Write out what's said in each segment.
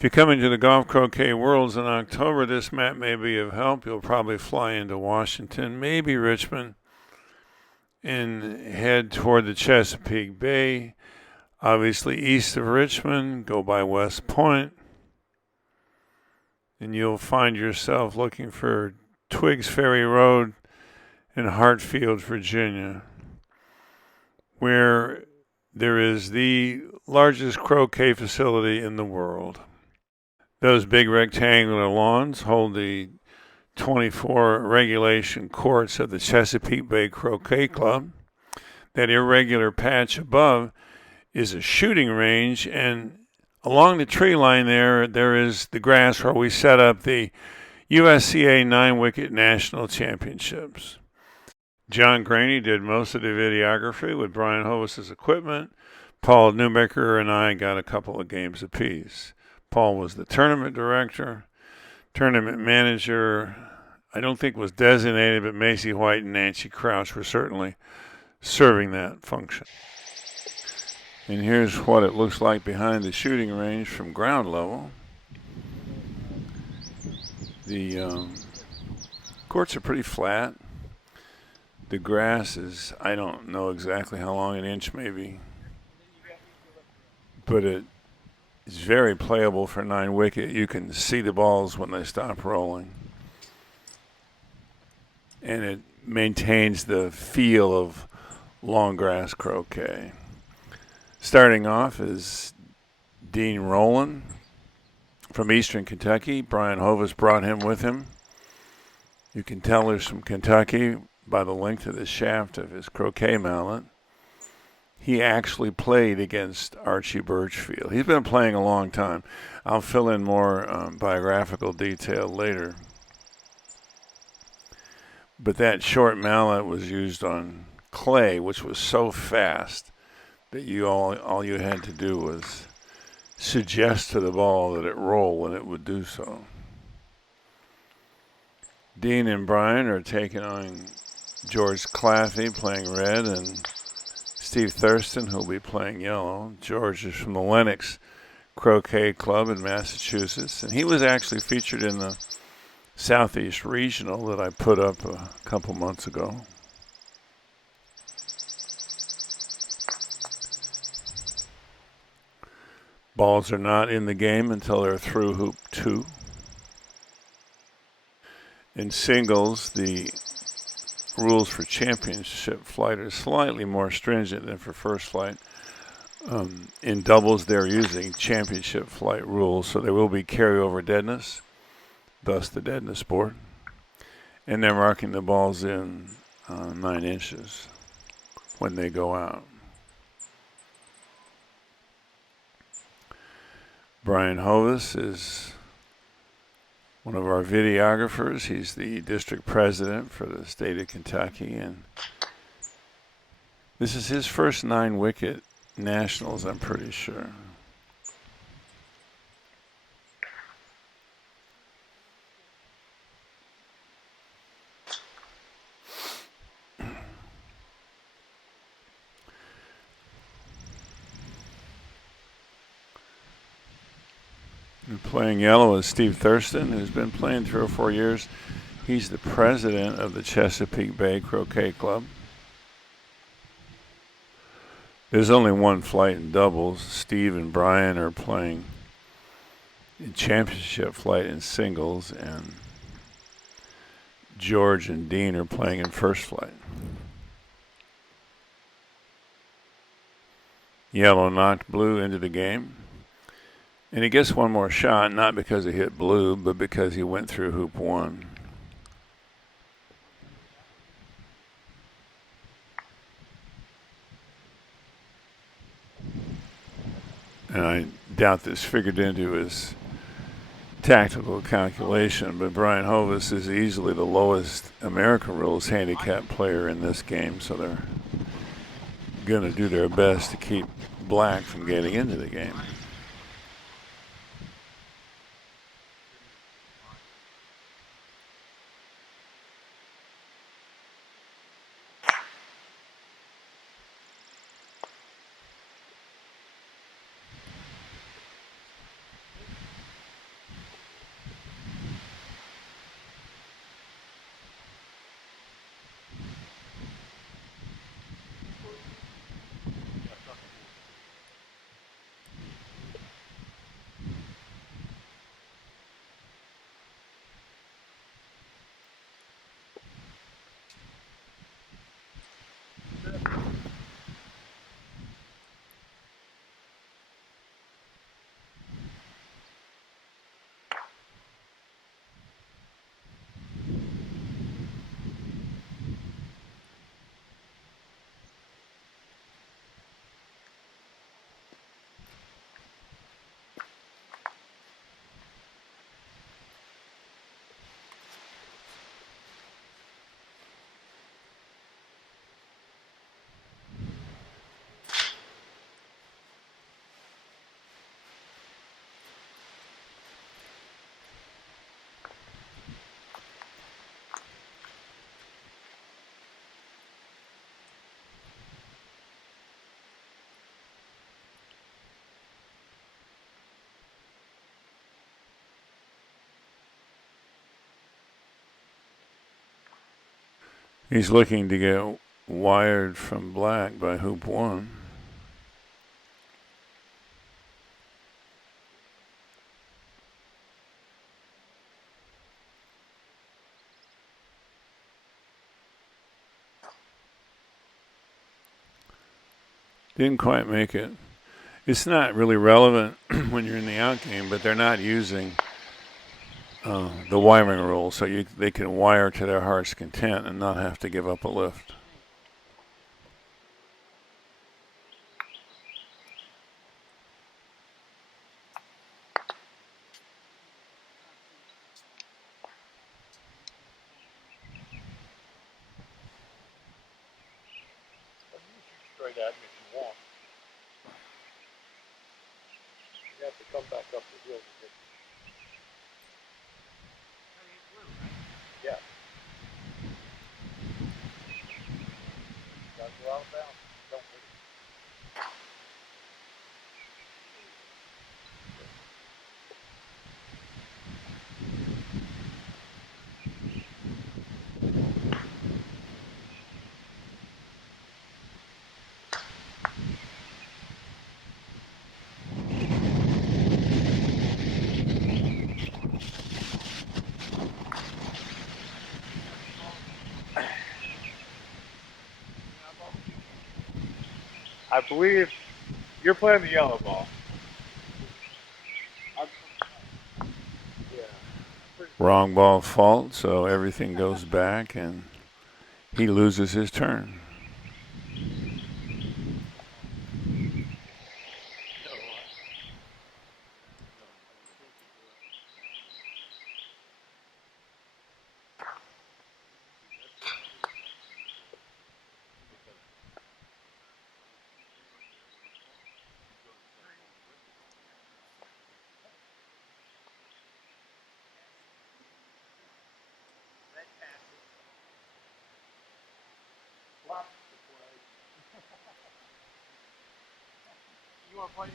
If you're coming to the Golf Croquet Worlds in October, this map may be of help. You'll probably fly into Washington, maybe Richmond, and head toward the Chesapeake Bay. Obviously, east of Richmond, go by West Point, and you'll find yourself looking for Twiggs Ferry Road in Hartfield, Virginia, where there is the largest croquet facility in the world. Those big rectangular lawns hold the 24 regulation courts of the Chesapeake Bay Croquet Club. That irregular patch above is a shooting range, and along the tree line there is the grass where we set up the USCA 9-wicket national championships. John Graney did most of the videography with Brian Hovis' equipment. Paul Neubecker and I got a couple of games apiece. Paul was the tournament director. Tournament manager, I don't think was designated, but Macey White and Nancy Crouch were certainly serving that function. And here's what it looks like behind the shooting range from ground level. The courts are pretty flat. The grass is, I don't know exactly how long, an inch maybe, but it is very playable for 9-wicket. You can see the balls when they stop rolling. And it maintains the feel of long grass croquet. Starting off is Dean Rowland from Eastern Kentucky. Brian Hovis brought him with him. You can tell there's from Kentucky by the length of the shaft of his croquet mallet. He actually played against Archie Birchfield. He's been playing a long time. I'll fill in more biographical detail later. But that short mallet was used on clay, which was so fast that all you had to do was suggest to the ball that it roll, and it would do so. Dean and Brian are taking on George Claffey playing red, and Steve Thurston, who'll be playing yellow. George is from the Lenox Croquet Club in Massachusetts, and he was actually featured in the Southeast Regional that I put up a couple months ago. Balls are not in the game until they're through hoop 2. In singles, the rules for championship flight are slightly more stringent than for first flight. In doubles, they're using championship flight rules, so there will be carryover deadness, thus the deadness board. And they're marking the balls in 9 inches when they go out. Brian Hovis is one of our videographers. He's the district president for the state of Kentucky, and this is his first 9-wicket nationals, I'm pretty sure. Playing yellow is Steve Thurston, who's been playing 3 or 4 years. He's the president of the Chesapeake Bay Croquet Club. There's only one flight in doubles. Steve and Brian are playing in championship flight in singles, and George and Dean are playing in first flight. Yellow knocked blue into the game. And he gets one more shot, not because he hit blue, but because he went through hoop 1. And I doubt this figured into his tactical calculation, but Brian Hovis is easily the lowest American rules handicap player in this game, so they're going to do their best to keep black from getting into the game. He's looking to get wired from black by hoop 1. Didn't quite make it. It's not really relevant when you're in the out game, but they're not using the wiring rule, so they can wire to their heart's content and not have to give up a lift. Straight at me if you want. You have to come back up the hill to get. Yeah. Gotta go out of bounds. Don't hit it. I believe you're playing the yellow ball. Yeah. Wrong ball fault, so everything goes back and he loses his turn. You want to play?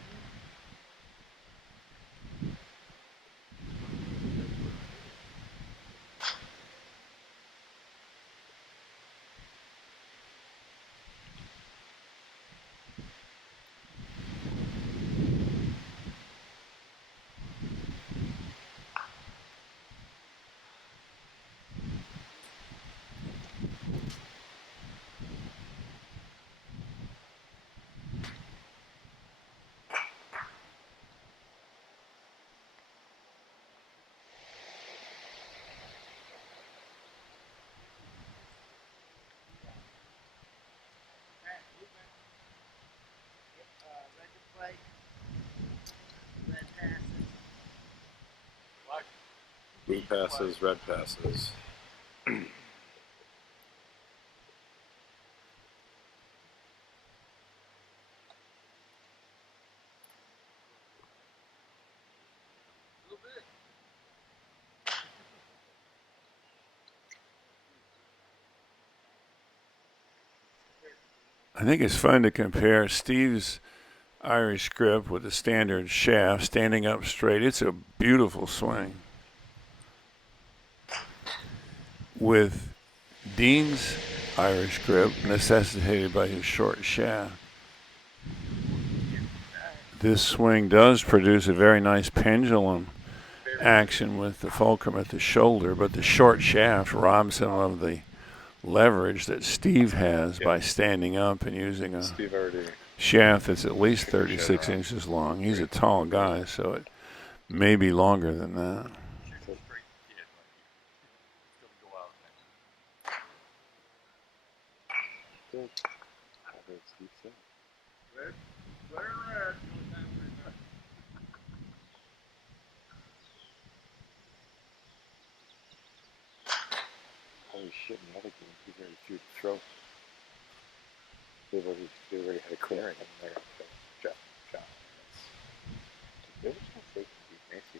Blue passes, red passes. I think it's fun to compare Steve's Irish grip with the standard shaft, standing up straight. It's a beautiful swing. With Dean's Irish grip, necessitated by his short shaft, this swing does produce a very nice pendulum action with the fulcrum at the shoulder, but the short shaft robs him of the leverage that Steve has by standing up and using a shaft that's at least 36 inches long. He's a tall guy, so it may be longer than that. Holy shit, in the other game, he's already threw the throw. They already had a clearing in there. John. They were trying to say Macey.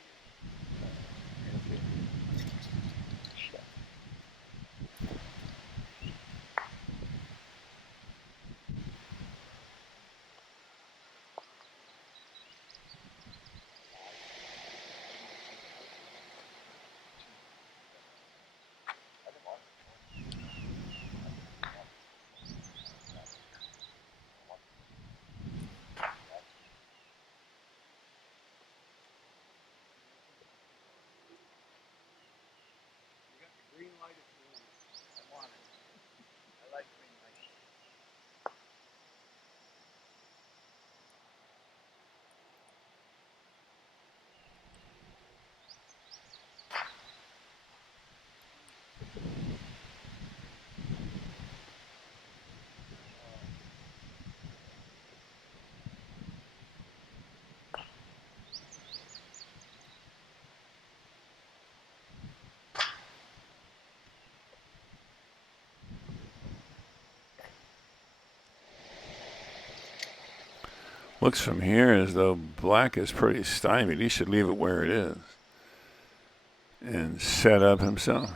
Looks from here as though black is pretty stymied. He should leave it where it is and set up himself.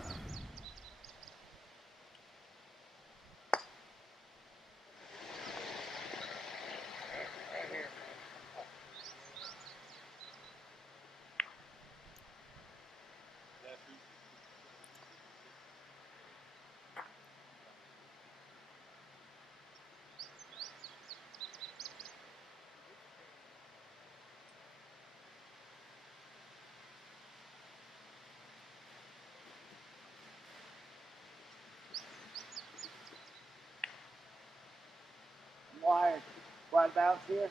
Wide bounce here.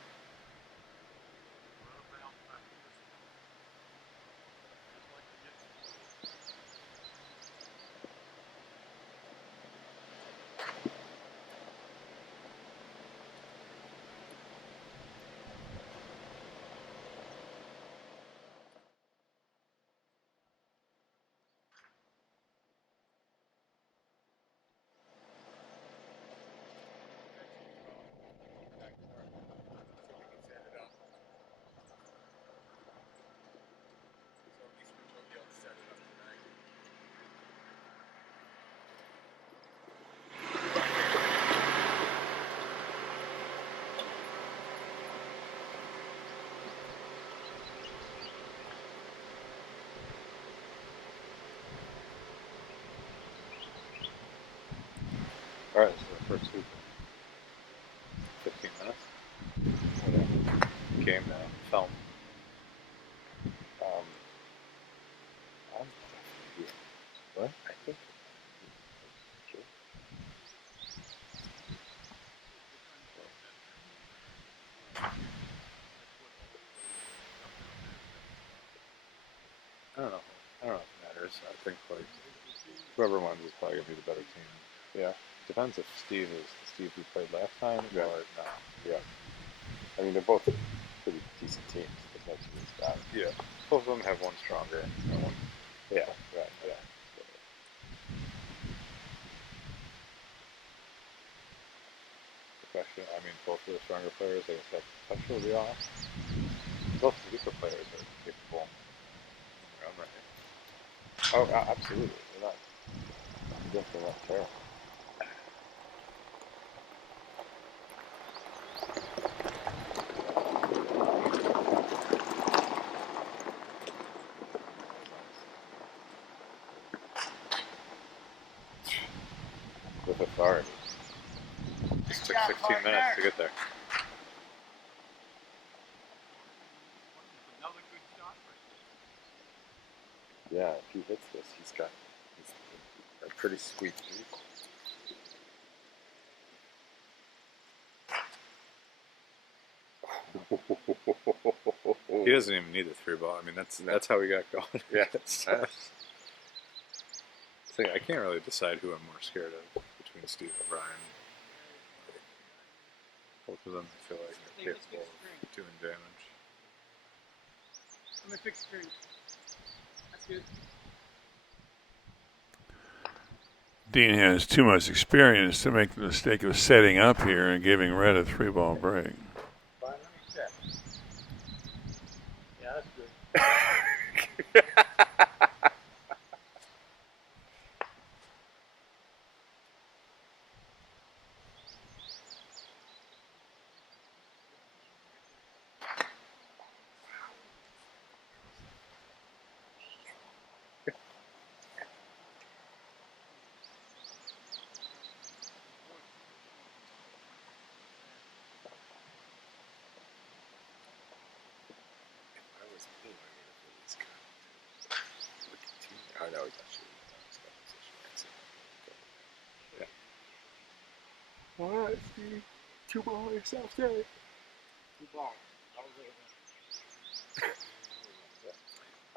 Alright, so the first week, 15 minutes. Game film. I'm definitely here. What? I think. Sure. I don't know. I don't know if it matters. I think like whoever wins is probably gonna be the better team. Yeah. Depends if Steve is Steve who played last time or not. Yeah. I mean, they're both pretty decent teams. There's no two ways about it. Yeah. Both of them have one stronger and one. Yeah. Right. Yeah. The question. I mean, both of the stronger players. I guess that potential will be off. Both the weaker players are capable in their own right. Oh, absolutely. They're not. Definitely not terrible. With authority. Just took 16 minutes to get there. Yeah, if he hits this, he's got a pretty sweet lead. He doesn't even need a 3-ball. I mean, that's how we got going. Yeah. I can't really decide who I'm more scared of between Steve and Brian. Both of them, I feel like, are capable of doing damage. I'm gonna fix the screen. That's good. Dean has too much experience to make the mistake of setting up here and giving Red a 3-ball break. Fine, let me check. Yeah, that's good. I know he's actually yeah. Alright, Steve. 2-ball yourself there. 2-ball.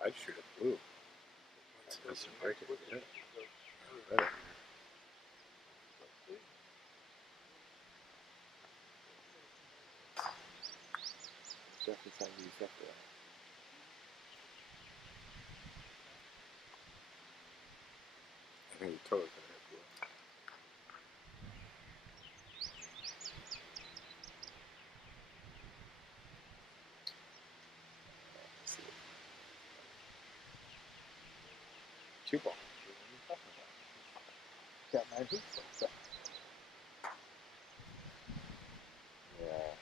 I'd shoot a blue. That's a break it. Yeah. Better. Definitely time to use that for that. I think you're totally gonna hit blue. 2 balls. What are you talking about? Got 9 hoops like that. Yeah.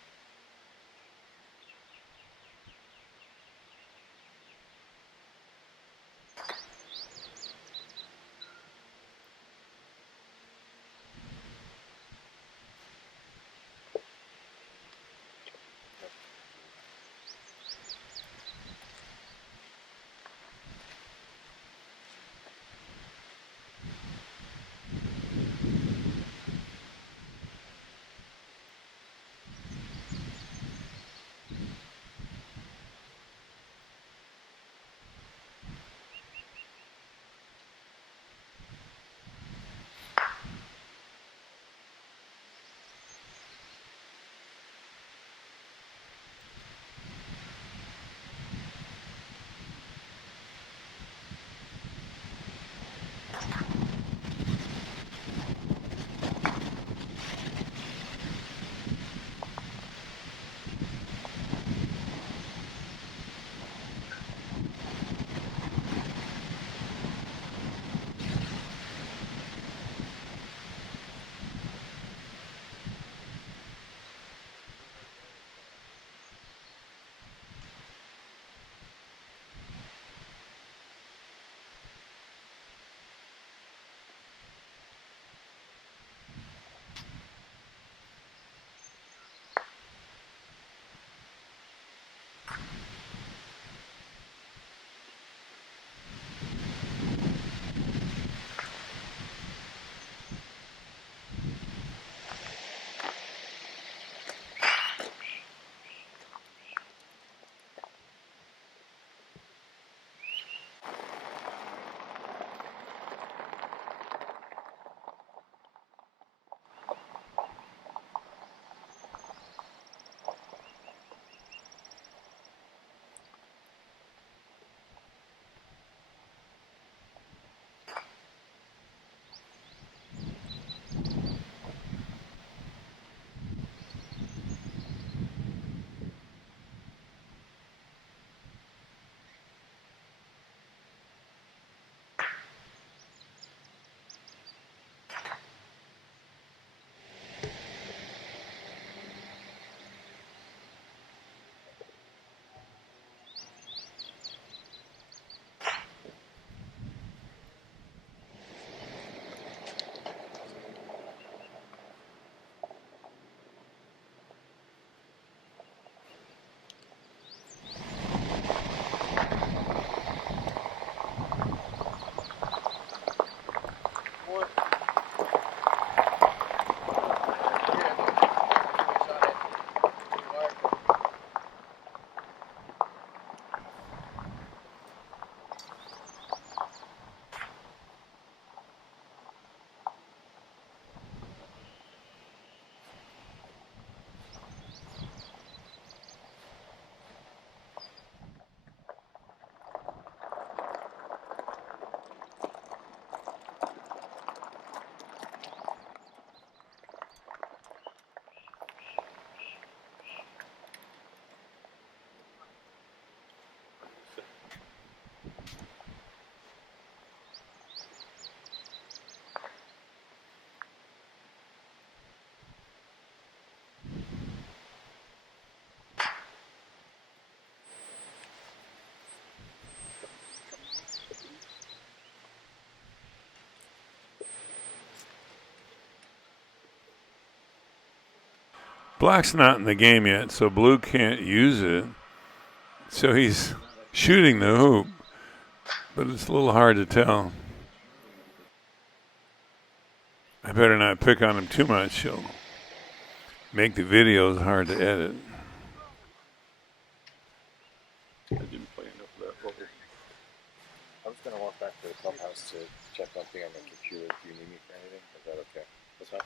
Black's not in the game yet, so blue can't use it. So he's shooting the hoop, but it's a little hard to tell. I better not pick on him too much. He'll make the videos hard to edit. I didn't play enough of that bubble. I was going to walk back to the clubhouse to check something on the computer. Do you need me for anything? Is that okay? What's that?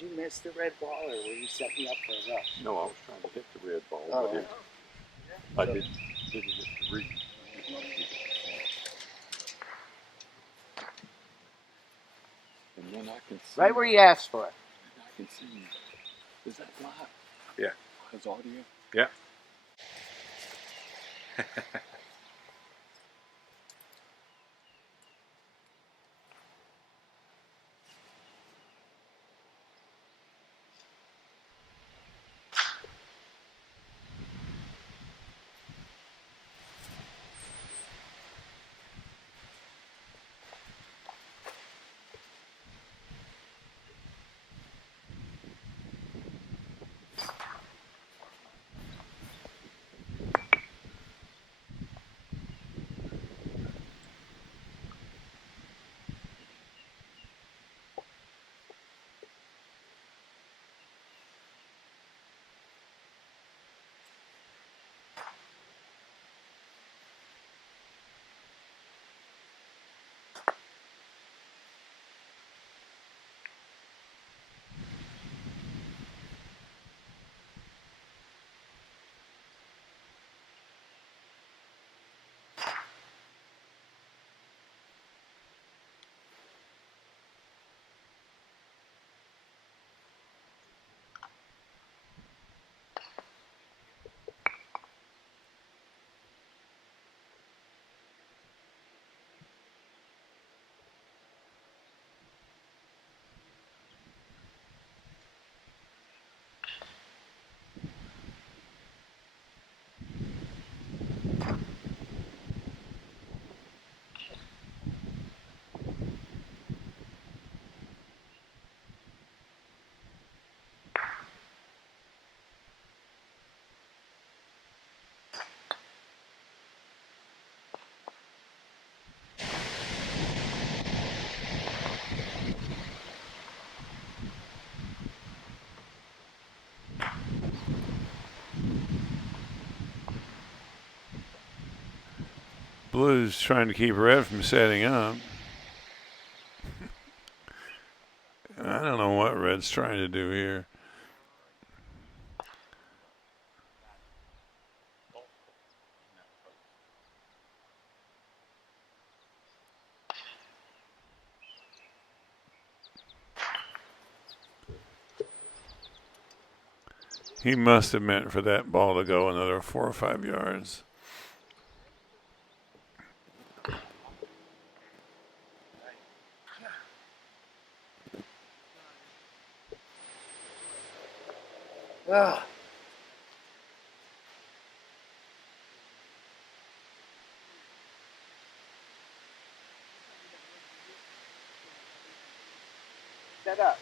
Did you miss the red ball, or were you setting me up for a rush? No, I was trying to hit the red ball, Oh, but I didn't get the read. And then I can see. right where you asked for it. I can see. Is that live? Yeah. Is audio? Yeah. Blue's trying to keep red from setting up. I don't know what red's trying to do here. He must have meant for that ball to go another 4 or 5 yards. Ah. Set up.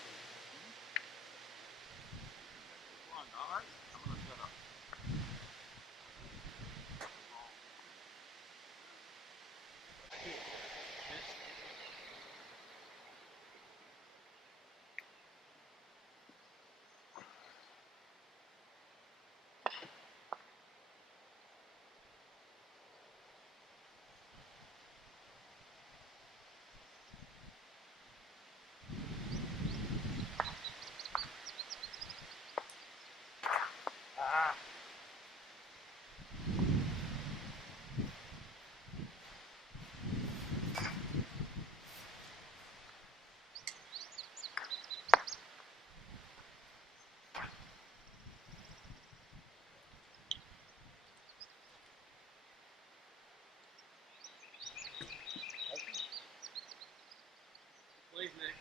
Please, Nick.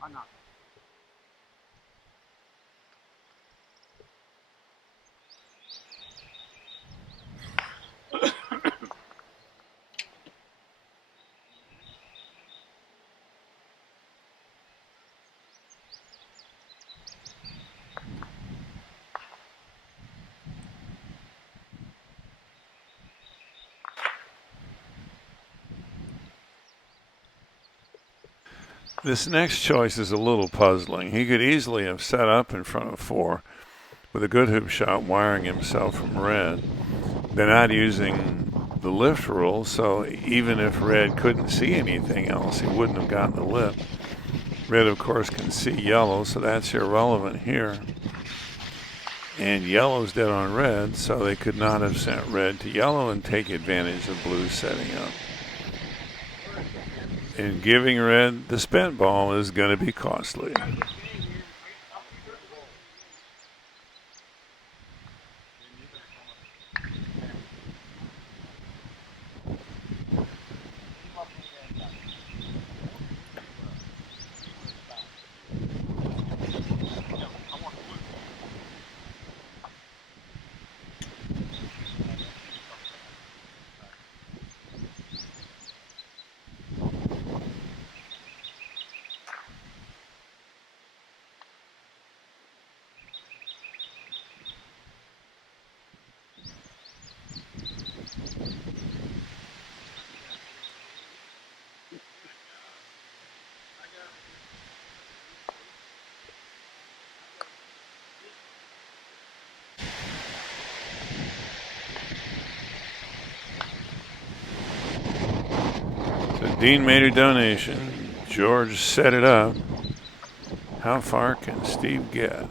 I'm not. This next choice is a little puzzling. He could easily have set up in front of 4 with a good hoop shot wiring himself from red. They're not using the lift rule, so even if red couldn't see anything else, he wouldn't have gotten the lift. Red, of course, can see yellow, so that's irrelevant here. And yellow's dead on red, so they could not have sent red to yellow and take advantage of blue setting up. And giving red the spent ball is going to be costly. Dean made a donation. George set it up. How far can Steve get?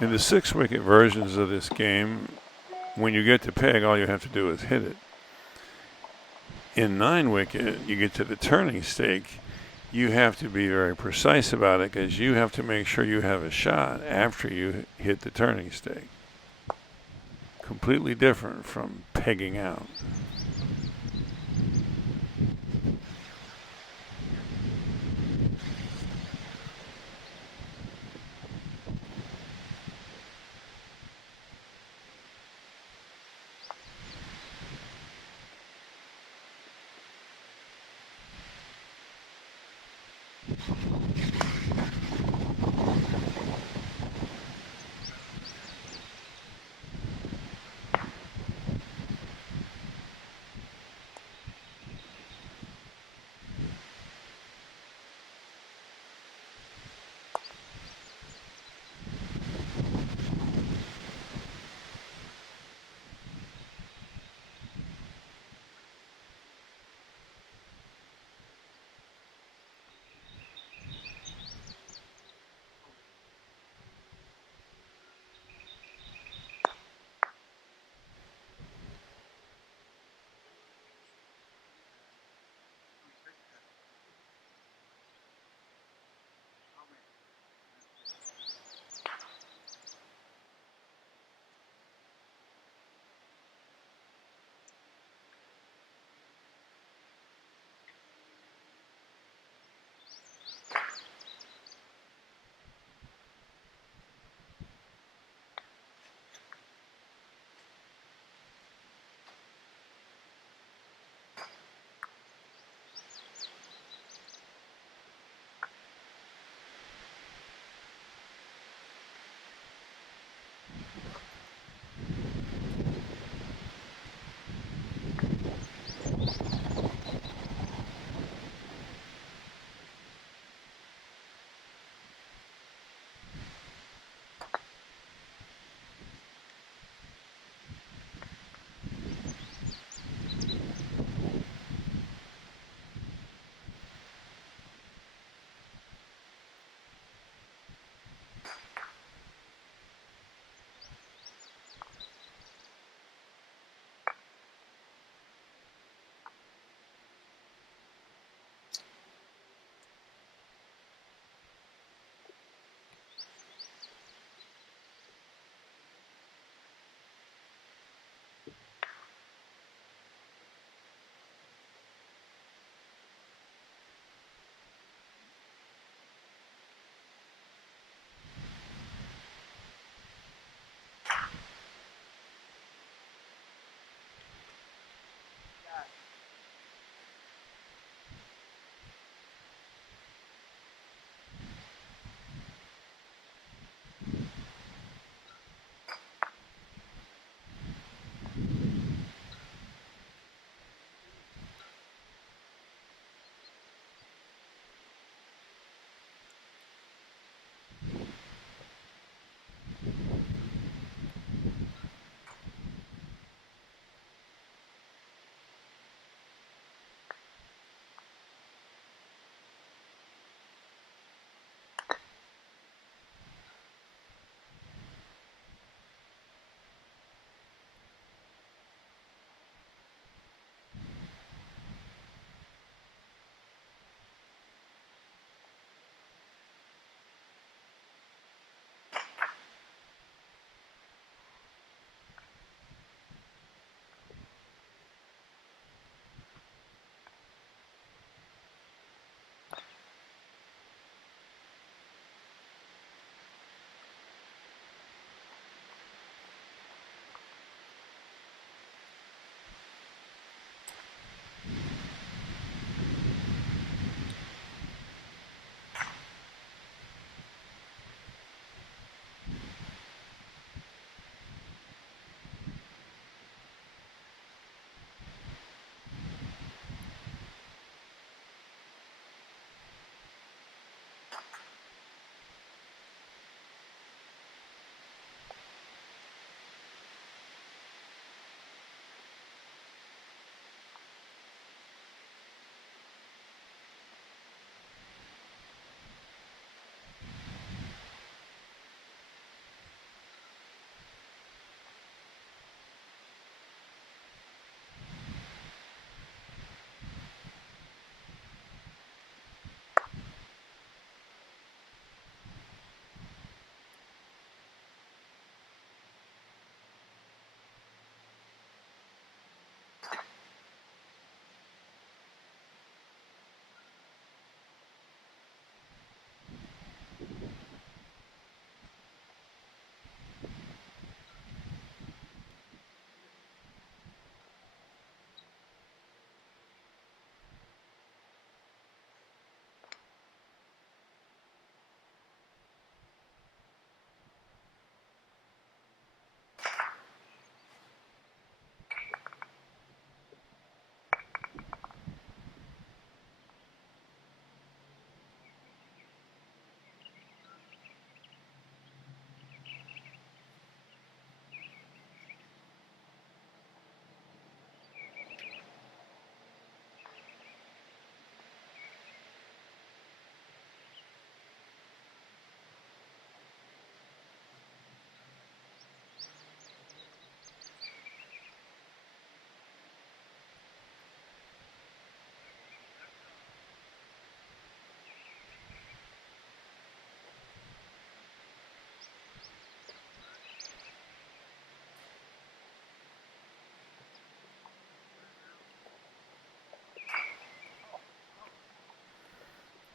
In the 6-wicket versions of this game, when you get to peg, all you have to do is hit it. In 9-wicket, you get to the turning stake. You have to be very precise about it because you have to make sure you have a shot after you hit the turning stake. Completely different from pegging out.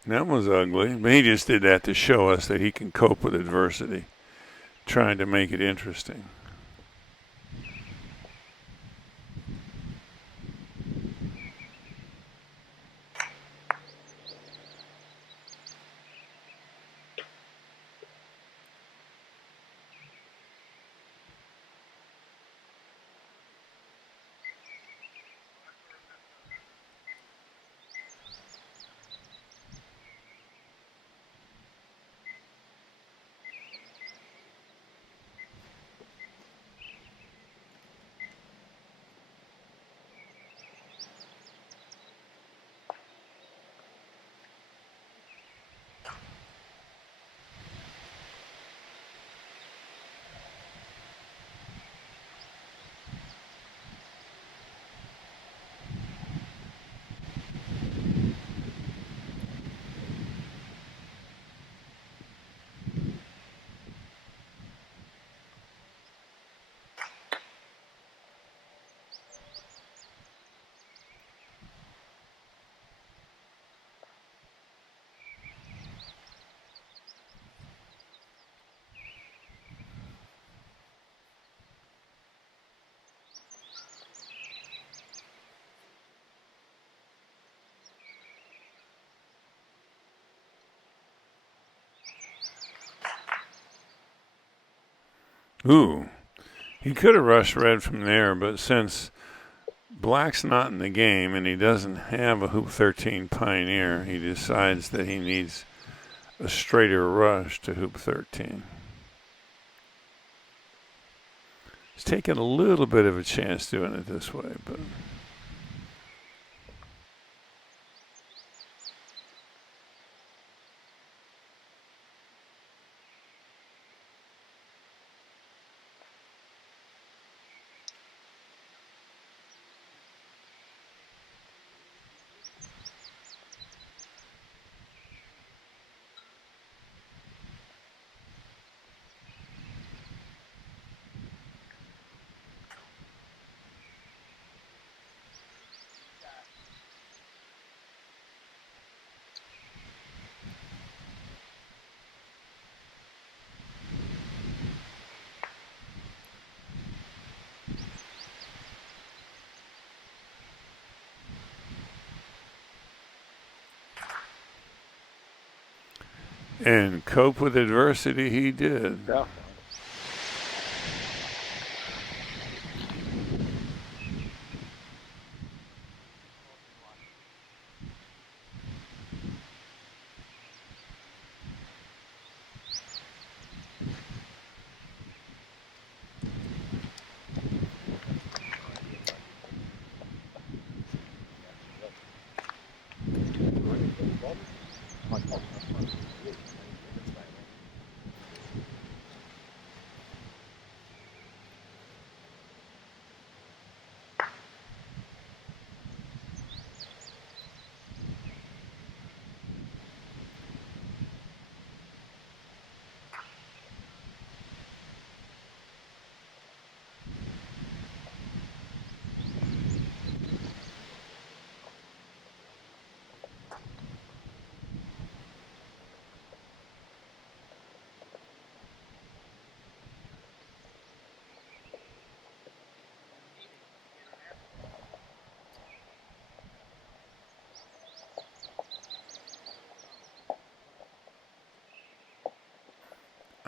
That was ugly, but he just did that to show us that he can cope with adversity, trying to make it interesting. Ooh, he could have rushed red from there, but since black's not in the game and he doesn't have a hoop 13 Pioneer, he decides that he needs a straighter rush to hoop 13. He's taking a little bit of a chance doing it this way, but and cope with adversity he did. Yeah.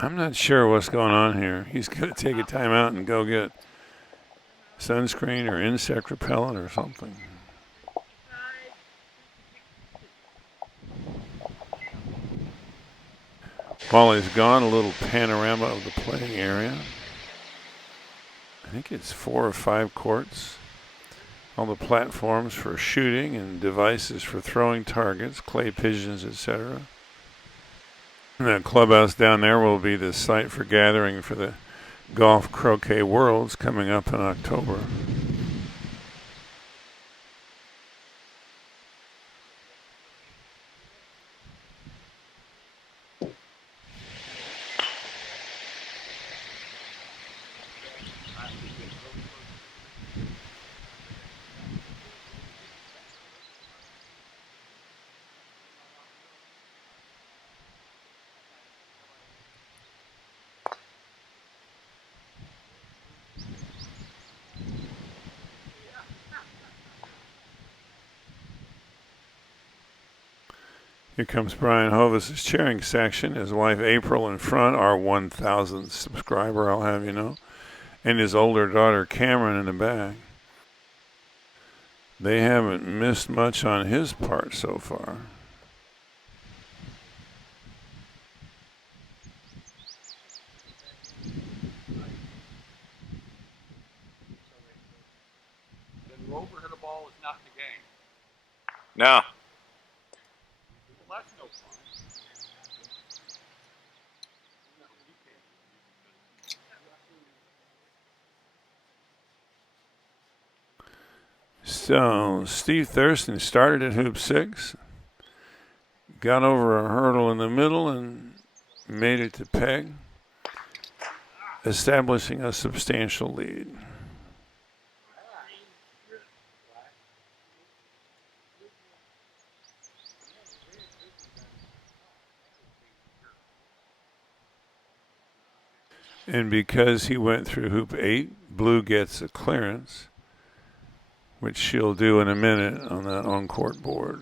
I'm not sure what's going on here. He's going to take a timeout and go get sunscreen or insect repellent or something. While he's gone, a little panorama of the playing area. I think it's 4 or 5 courts. All the platforms for shooting and devices for throwing targets, clay pigeons, etc. The clubhouse down there will be the site for gathering for the Golf Croquet Worlds coming up in October. Here comes Brian Hovis' cheering section. His wife April in front, our 1,000th subscriber, I'll have you know, and his older daughter Cameron in the back. They haven't missed much on his part so far. Rover hit a ball is not in the game. No. Well, that's no fun. So Steve Thurston started at hoop 6, got over a hurdle in the middle and made it to peg, establishing a substantial lead. And because he went through hoop 8, blue gets a clearance, which she'll do in a minute on that on-court board.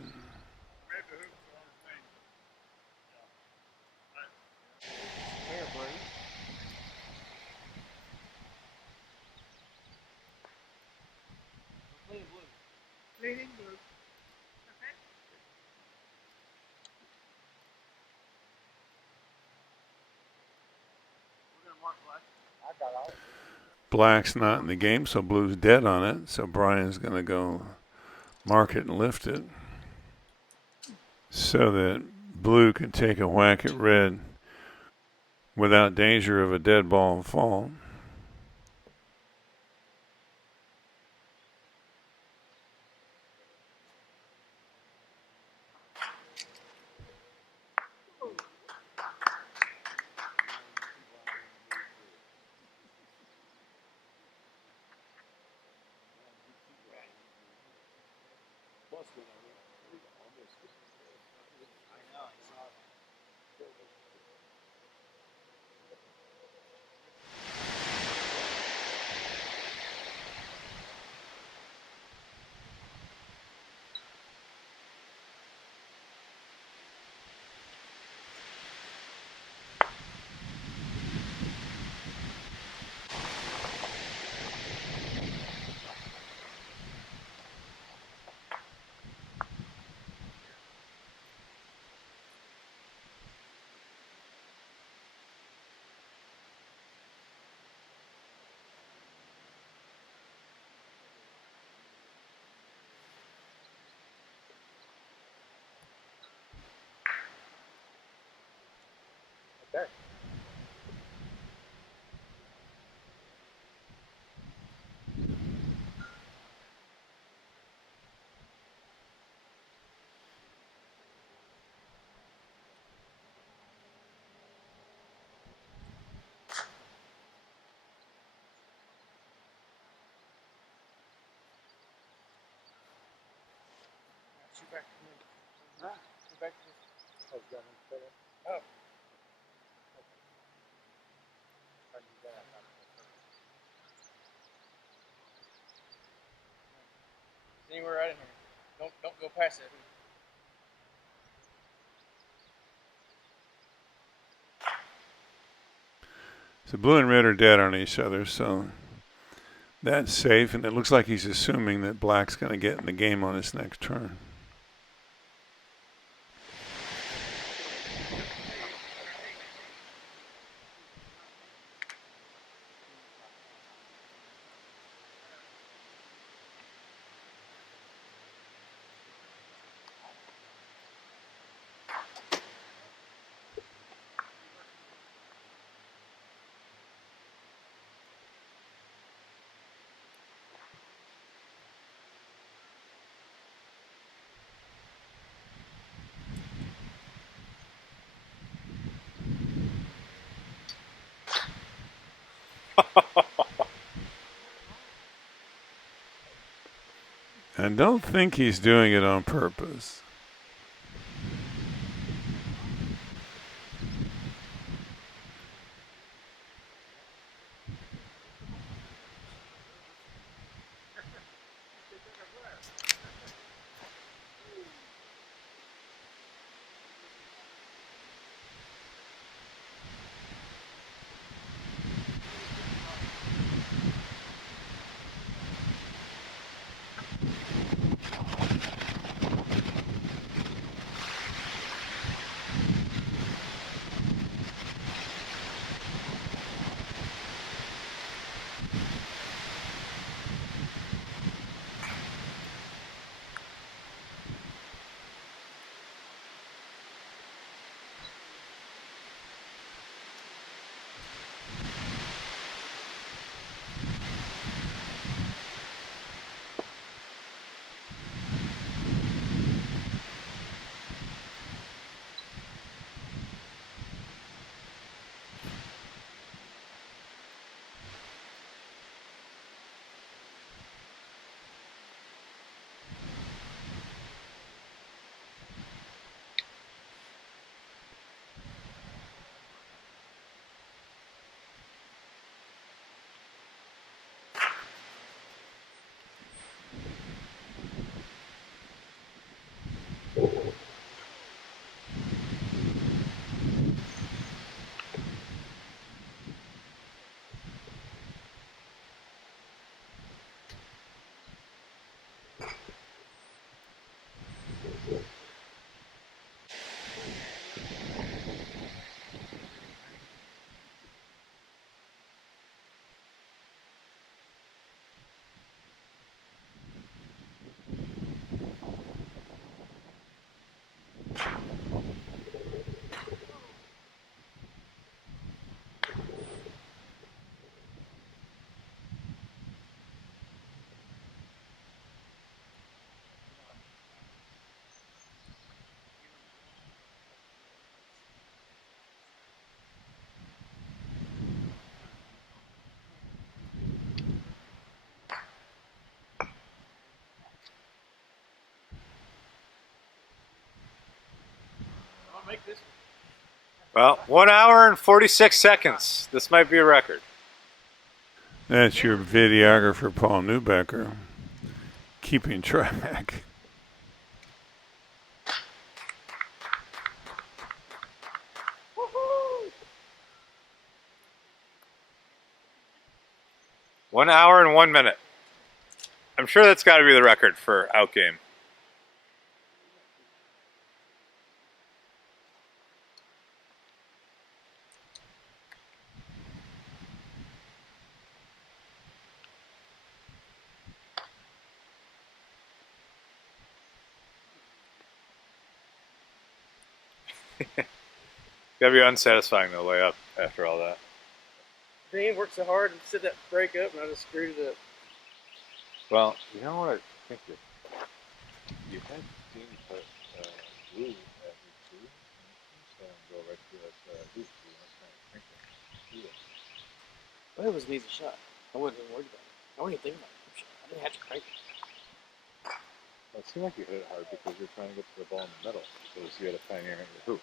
Black's not in the game, so blue's dead on it. So Brian's going to go mark it and lift it so that blue can take a whack at red without danger of a dead ball and fall. Okay. Shoot back to me. Huh? Shoot back to me. Oh, you got me set up? Oh. Okay. Try to do that. Anywhere right in here. Don't go past it. So blue and red are dead on each other, so that's safe. And it looks like he's assuming that black's going to get in the game on his next turn. I don't think he's doing it on purpose. make this. Well, 1 hour and 46 seconds. This might be a record. That's your videographer, Paul Neubecker, keeping track. Woohoo! 1 hour and 1 minute. I'm sure that's got to be the record for outgame. Gotta be unsatisfying to lay up after all that. Dean worked so hard and set that break up, and I just screwed it up. Well, you know what I think that you had Dean put glue at his glue and go right through that hoop. So you must kind of crank it. Well, it was an easy shot. I wasn't even worried about it. I wasn't even thinking about it. I didn't have to crank it. Well, it seemed like you hit it hard because you're trying to get to the ball in the middle because you had a pioneer in your hoop.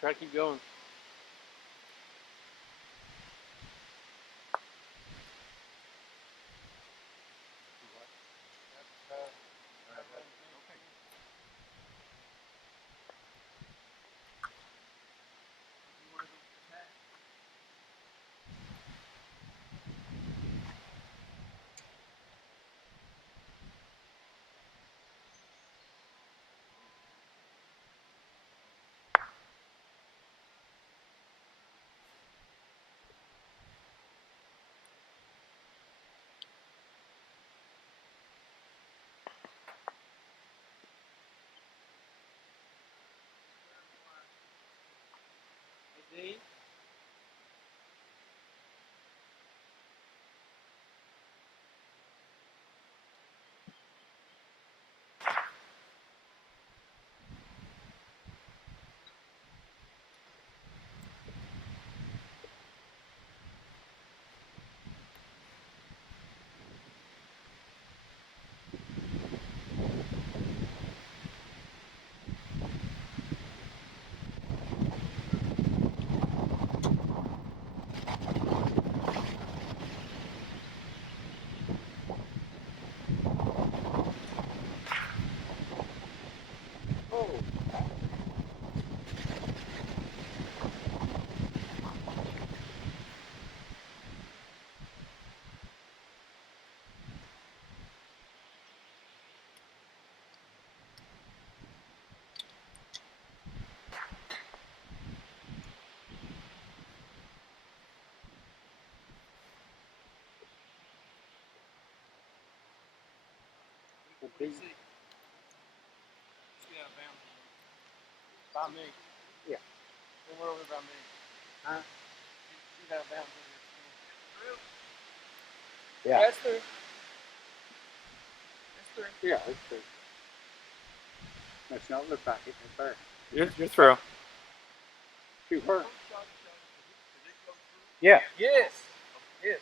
Try to keep going. Hey, Dean. Oh. What do you see? Let's get out of bounds. By me. Yeah. Then we're over by me. Huh? Get out of bounds. Yeah. That's through. That's through. Yeah, it's true. That's not look like it at first. You're through. Too hurt. Yeah. Yes. Yes.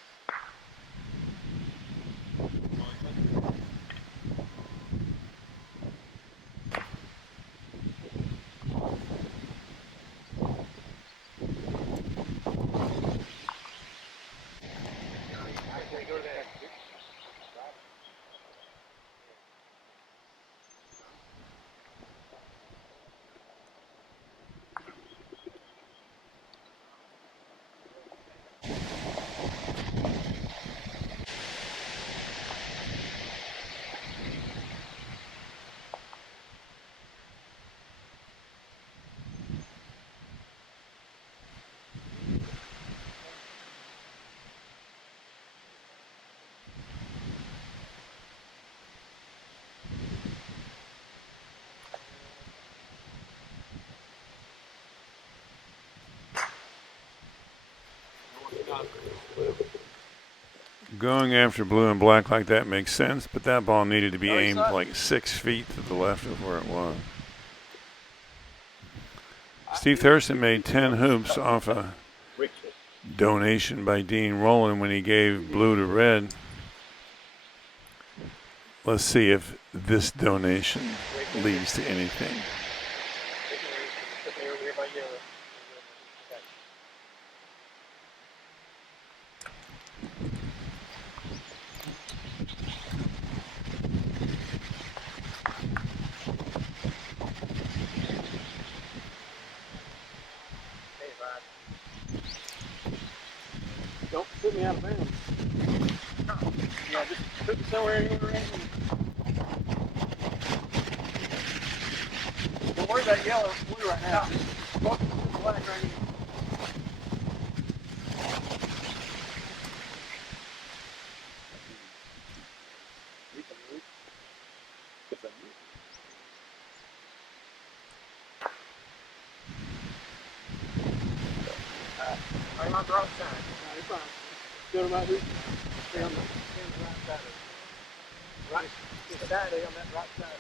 Going after blue and black like that makes sense, but that ball needed to be Oh, he aimed saw it. like 6 feet to the left of where it was. Steve Thurston made 10 hoops off a donation by Dean Rowland when he gave blue to red. Let's see if this donation leads to anything. Don't put me out of bounds. Yeah, just put me somewhere in your range. Don't worry about yellow or blue right now. Just focus on the black right here. I'm on the wrong side. No, you're fine. Go to my hoop. Stay on the right side of it. Right. Just stay on that right side of it.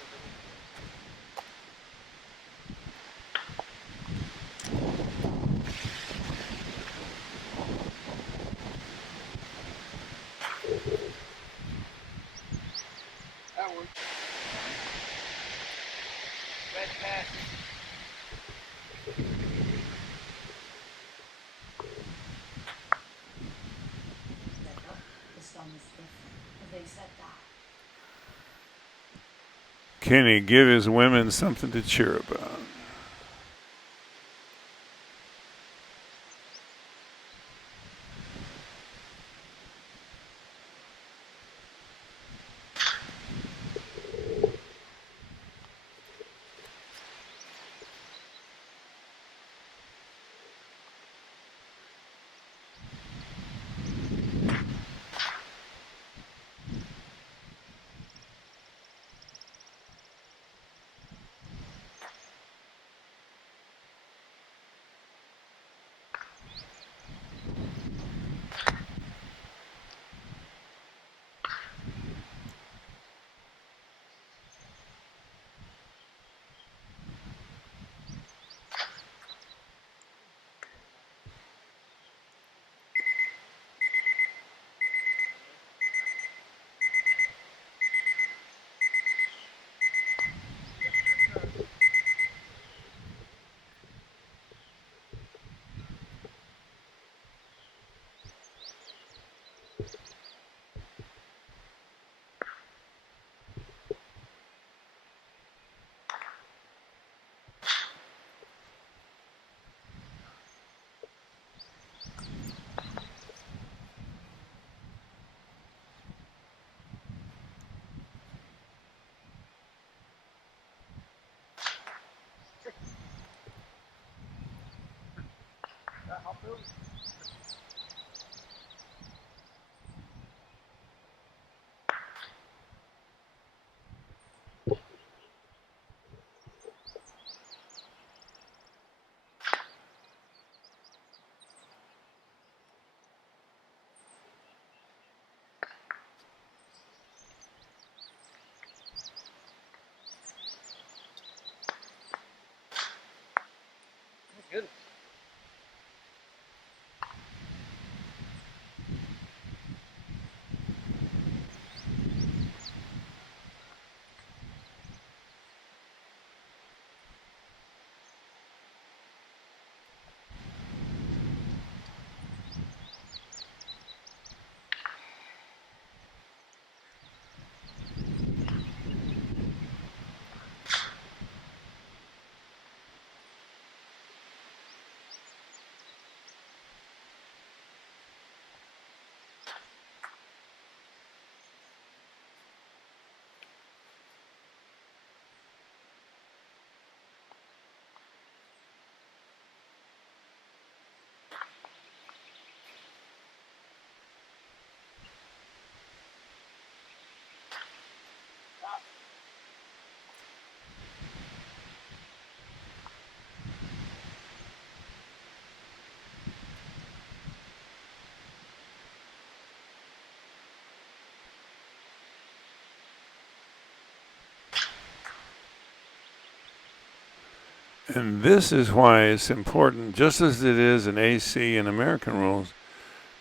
That works. Fantastic. The sun is different. Have they said that? Can he give his women something to cheer about? Good. And this is why it's important, just as it is in AC and American rules,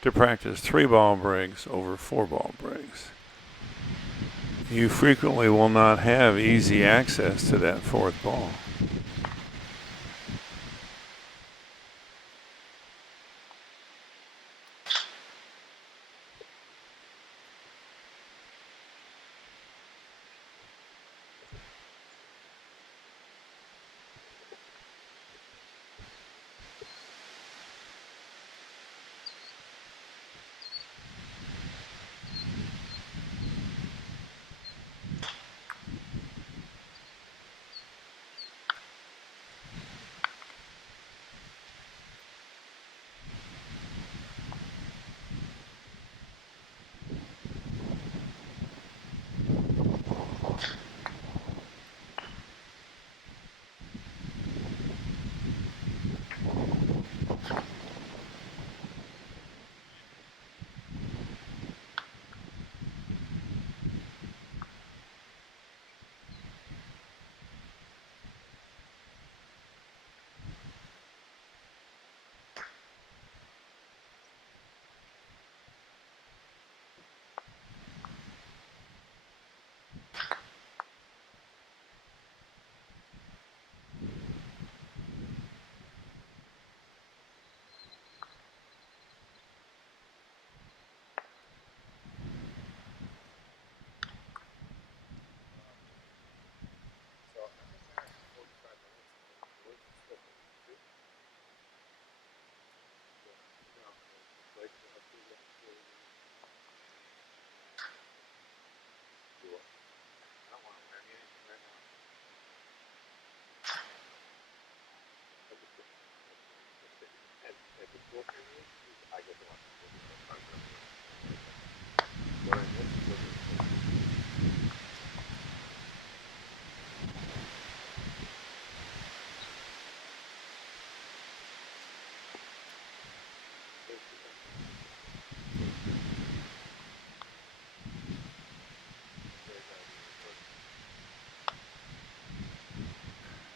to practice 3-ball breaks over 4-ball breaks. You frequently will not have easy access to that 4th ball.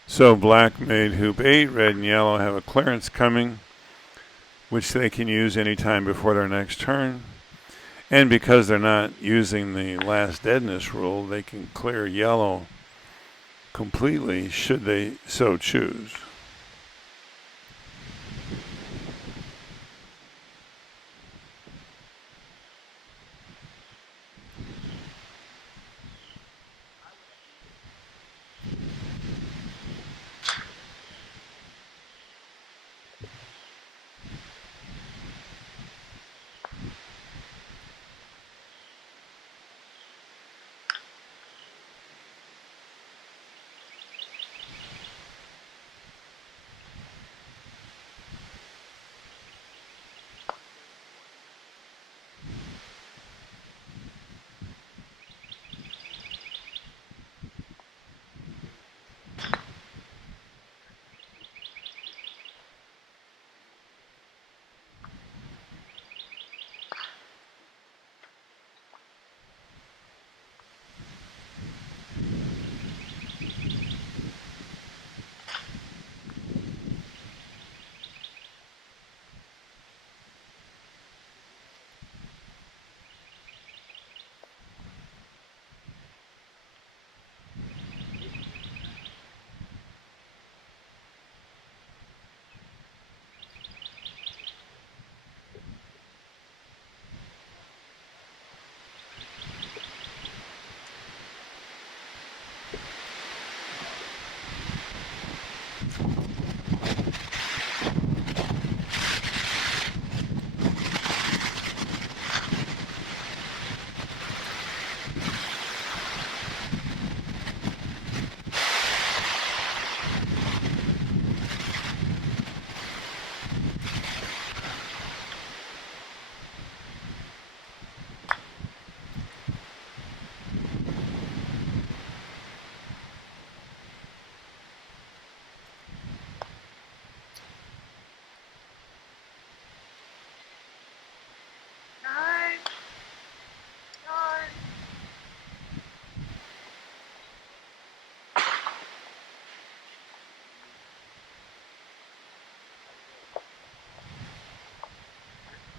So black made hoop 8, red and yellow have a clearance coming, which they can use anytime before their next turn. And because they're not using the last deadness rule, they can clear yellow completely should they so choose.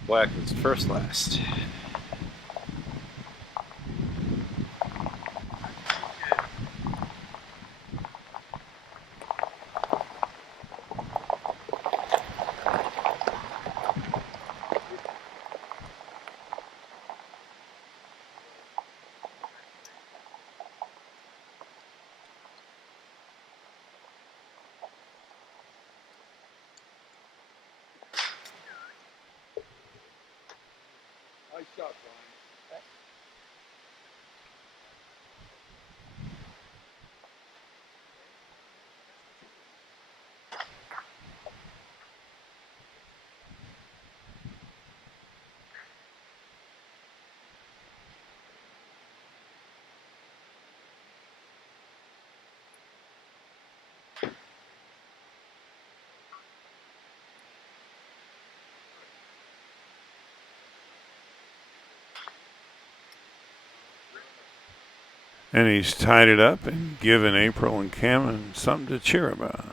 Black is first last. Nice shot, Brian. And he's tied it up and given April and Cameron something to cheer about.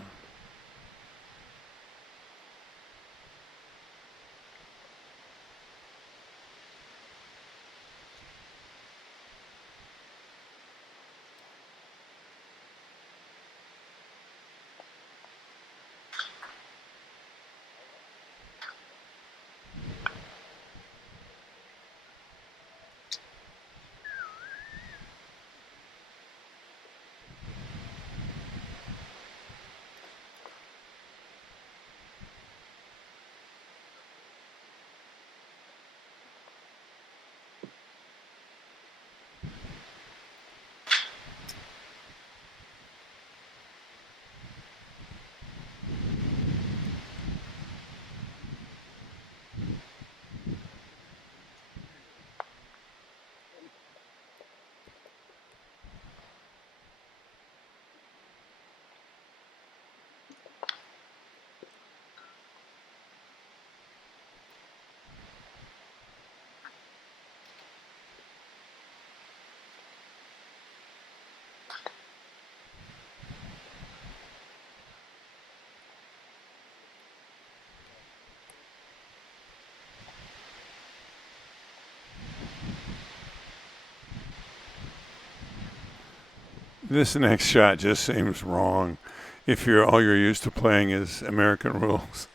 This next shot just seems wrong if all you're used to playing is American rules.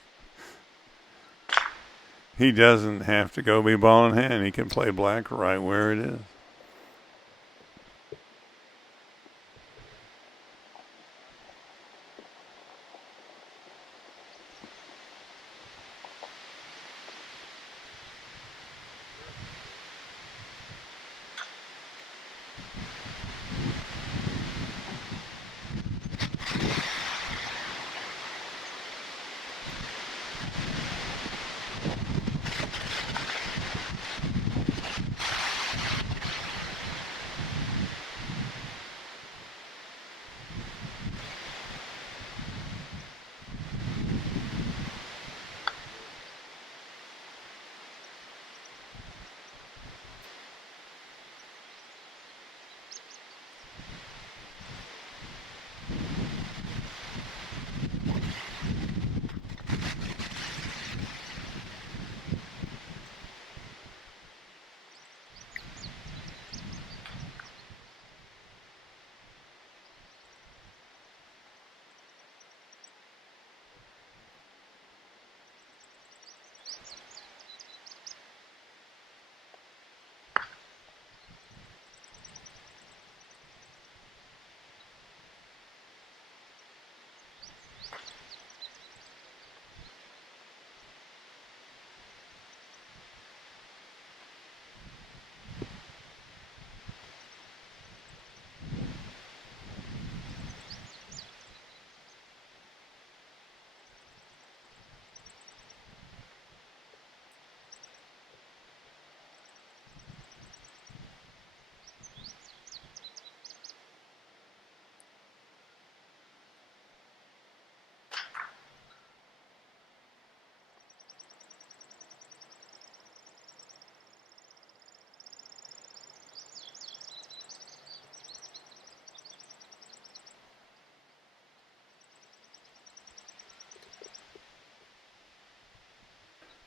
He doesn't have to go be ball in hand. He can play black right where it is.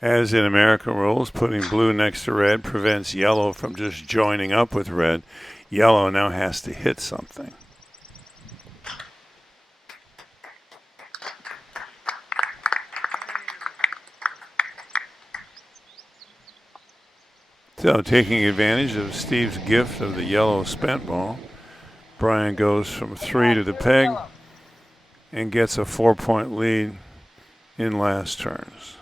As in American rules, putting blue next to red prevents yellow from just joining up with red. Yellow now has to hit something. So, taking advantage of Steve's gift of the yellow spent ball, Brian goes from 3 to the peg and gets a 4-point lead in last turns.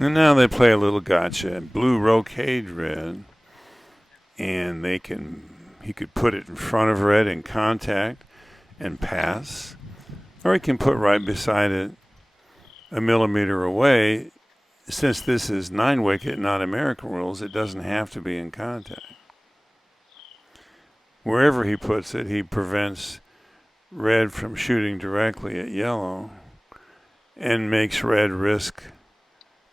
And now they play a little gotcha. Blue rocade red, and he could put it in front of red in contact and pass, or he can put right beside it a millimeter away. Since this is 9-wicket, not American rules, it doesn't have to be in contact. Wherever he puts it, he prevents red from shooting directly at yellow and makes red risk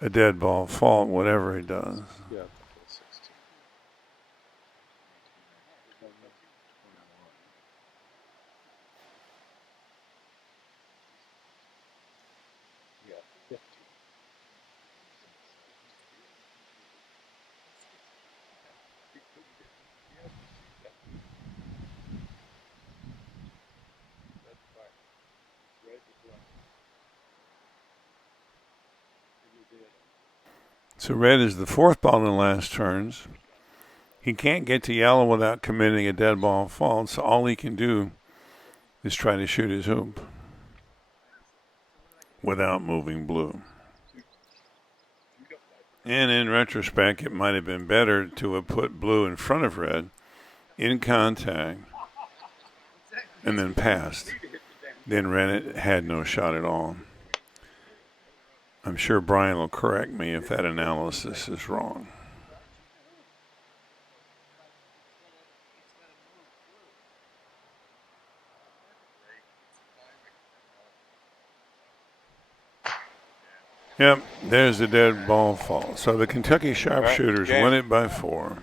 a dead ball fault, whatever he does. Yeah. So red is the 4th ball in the last turns. He can't get to yellow without committing a dead ball fault, so all he can do is try to shoot his hoop without moving blue. And in retrospect, it might have been better to have put blue in front of red in contact and then passed. Then red had no shot at all. I'm sure Brian will correct me if that analysis is wrong. Yep, there's the dead ball fall. So the Kentucky Sharpshooters win it by 4.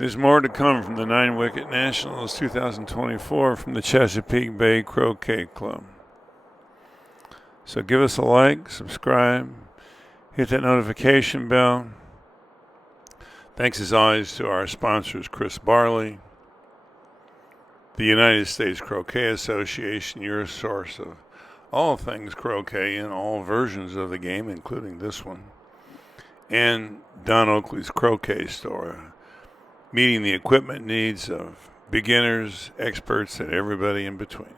There's more to come from the 9-wicket Nationals 2024 from the Chesapeake Bay Croquet Club. So give us a like, subscribe, hit that notification bell. Thanks as always to our sponsors, Chris Barley, the United States Croquet Association, your source of all things croquet in all versions of the game, including this one, and Don Oakley's Croquet Store, meeting the equipment needs of beginners, experts, and everybody in between.